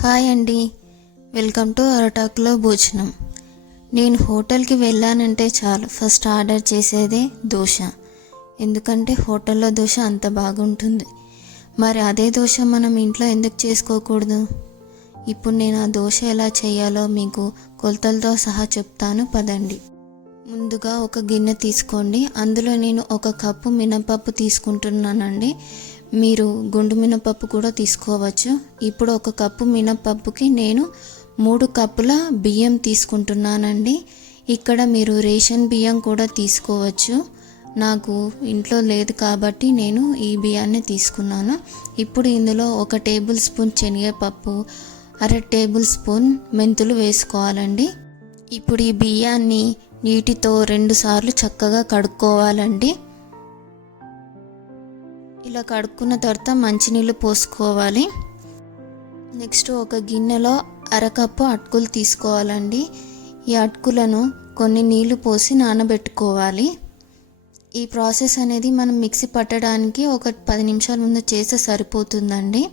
Hi అండి, welcome to అరటాకులో భోజనం. నేను హోటల్కి వెళ్ళానంటే చాలు ఫస్ట్ ఆర్డర్ చేసేదే దోశ. ఎందుకంటే హోటల్లో దోశ అంత బాగుంటుంది. మరి అదే దోశ మనం ఇంట్లో ఎందుకు చేసుకోకూడదు? ఇప్పుడు నేను ఆ దోశ ఎలా చేయాలో మీకు కొలతలతో సహా చెప్తాను, పదండి. ముందుగా ఒక గిన్నె తీసుకోండి. అందులో నేను 1 కప్పు మినపప్పు తీసుకుంటున్నానండి. మీరు గుండు మినపప్పు కూడా తీసుకోవచ్చు. ఇప్పుడు 1 కప్పు మినపప్పుకి నేను 3 కప్పుల బియ్యం తీసుకుంటున్నానండి. ఇక్కడ మీరు రేషన్ బియ్యం కూడా తీసుకోవచ్చు. నాకు ఇంట్లో లేదు కాబట్టి నేను ఈ బియ్యాన్ని తీసుకున్నాను. ఇప్పుడు ఇందులో 1 టేబుల్ స్పూన్ శనగపప్పు, 1/2 టేబుల్ స్పూన్ మెంతులు వేసుకోవాలండి. ఇప్పుడు ఈ బియ్యాన్ని నీటితో 2 సార్లు చక్కగా కడుక్కోవాలండి. ఇలా కడుక్కున్న తర్వాత మంచినీళ్ళు పోసుకోవాలి. నెక్స్ట్ ఒక గిన్నెలో 1/2 కప్పు అటుకులు తీసుకోవాలండి. ఈ అటుకులను కొన్ని నీళ్లు పోసి నానబెట్టుకోవాలి. ఈ ప్రాసెస్ అనేది మనం మిక్సీ పట్టడానికి ఒక 10 నిమిషాల ముందు చేస్తే సరిపోతుందండి.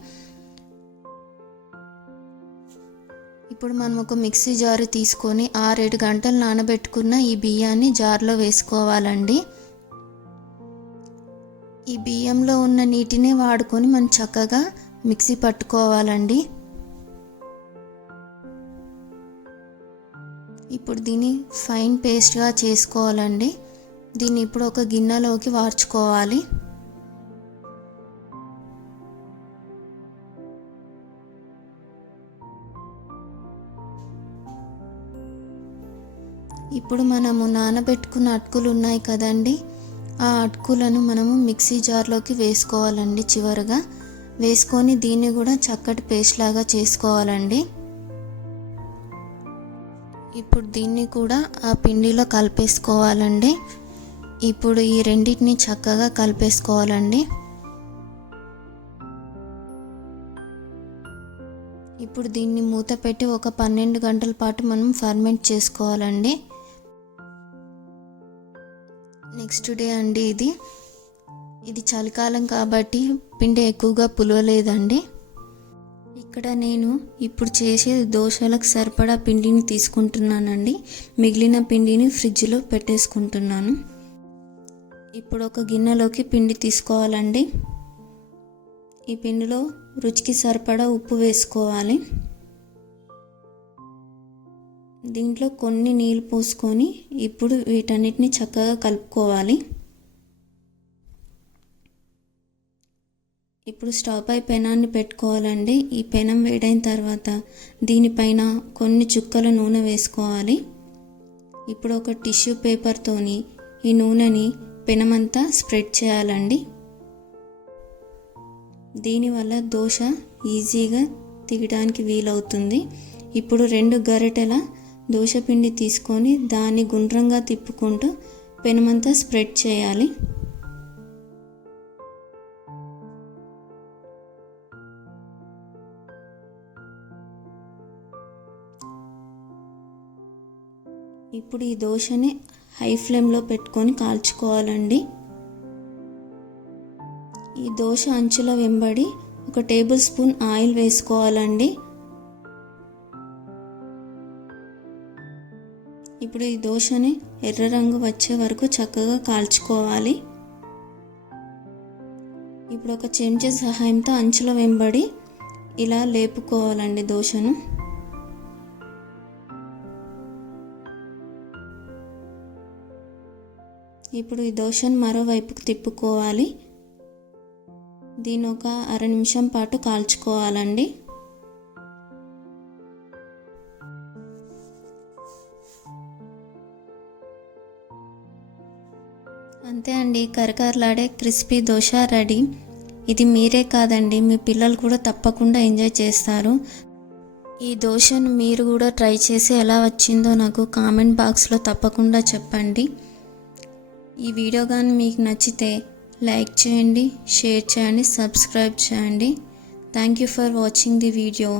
ఇప్పుడు మనం ఒక మిక్సీ జారు తీసుకొని 6-7 గంటలు నానబెట్టుకున్న ఈ బియ్యాన్ని జార్లో వేసుకోవాలండి. ఈ బియ్యంలో ఉన్న నీటిని వాడుకొని మనం చక్కగా మిక్సీ పట్టుకోవాలండి. ఇప్పుడు దీన్ని ఫైన్ పేస్ట్గా చేసుకోవాలండి. దీన్ని ఇప్పుడు ఒక గిన్నెలోకి వార్చుకోవాలి. ఇప్పుడు మనము నానబెట్టుకున్న అటుకులు ఉన్నాయి కదండి, ఆ అటుకులను మనము మిక్సీ జార్లోకి వేసుకోవాలండి. చివరగా వేసుకొని దీన్ని కూడా చక్కటి పేస్ట్ లాగా చేసుకోవాలండి. ఇప్పుడు దీన్ని కూడా ఆ పిండిలో కలిపేసుకోవాలండి. ఇప్పుడు ఈ రెండింటిని చక్కగా కలిపేసుకోవాలండి. ఇప్పుడు దీన్ని మూత పెట్టి ఒక 12 గంటల పాటు మనం ఫర్మెంట్ చేసుకోవాలండి. నెక్స్ట్ డే అండి, ఇది చలికాలం కాబట్టి పిండి ఎక్కువగా పులవలేదండి. ఇక్కడ నేను ఇప్పుడు చేసే దోశలకు సరిపడా పిండిని తీసుకుంటున్నానండి. మిగిలిన పిండిని ఫ్రిడ్జ్లో పెట్టేసుకుంటున్నాను. ఇప్పుడు ఒక గిన్నెలోకి పిండి తీసుకోవాలండి. ఈ పిండిలో రుచికి సరిపడా ఉప్పు వేసుకోవాలి. దీంట్లో కొన్ని నీళ్ళు పోసుకొని ఇప్పుడు వీటన్నిటిని చక్కగా కలుపుకోవాలి. ఇప్పుడు స్టవ్ పై పెనాన్ని పెట్టుకోవాలండి. ఈ పెనం వేడైన తర్వాత దీనిపైన కొన్ని చుక్కల నూనె వేసుకోవాలి. ఇప్పుడు ఒక టిష్యూ పేపర్తోని ఈ నూనెని పెనమంతా స్ప్రెడ్ చేయాలండి. దీనివల్ల దోశ ఈజీగా తీయడానికి వీలవుతుంది. ఇప్పుడు 2 గరిటెల దోశపిండి తీసుకొని దాన్ని గుండ్రంగా తిప్పుకుంటూ పెనమంతా స్ప్రెడ్ చేయాలి. ఇప్పుడు ఈ దోశని హై ఫ్లేమ్లో పెట్టుకొని కాల్చుకోవాలండి. ఈ దోశ అంచుల వెంబడి 1 టేబుల్ స్పూన్ ఆయిల్ వేసుకోవాలండి. ఇప్పుడు ఈ దోశని ఎర్ర రంగు వచ్చే వరకు చక్కగా కాల్చుకోవాలి. ఇప్పుడు ఒక చెంచా సహాయంతో అంచుల వెంబడి ఇలా లేపుకోవాలండి దోశను. ఇప్పుడు ఈ దోశను మరోవైపుకు తిప్పుకోవాలి. దీన్ని ఒక 1/2 నిమిషం పాటు కాల్చుకోవాలండి. అంతే అండి, కరకరలాడే క్రిస్పీ దోశ రెడీ. ఇది మీరే కాదండి, మీ పిల్లలు కూడా తప్పకుండా ఎంజాయ్ చేస్తారు. ఈ దోశను మీరు కూడా ట్రై చేసి ఎలా వచ్చిందో నాకు కామెంట్ బాక్స్లో తప్పకుండా చెప్పండి. ఈ వీడియో కానీ మీకు నచ్చితే లైక్ చేయండి, షేర్ చేయండి, సబ్స్క్రైబ్ చేయండి. Thank you for watching the video.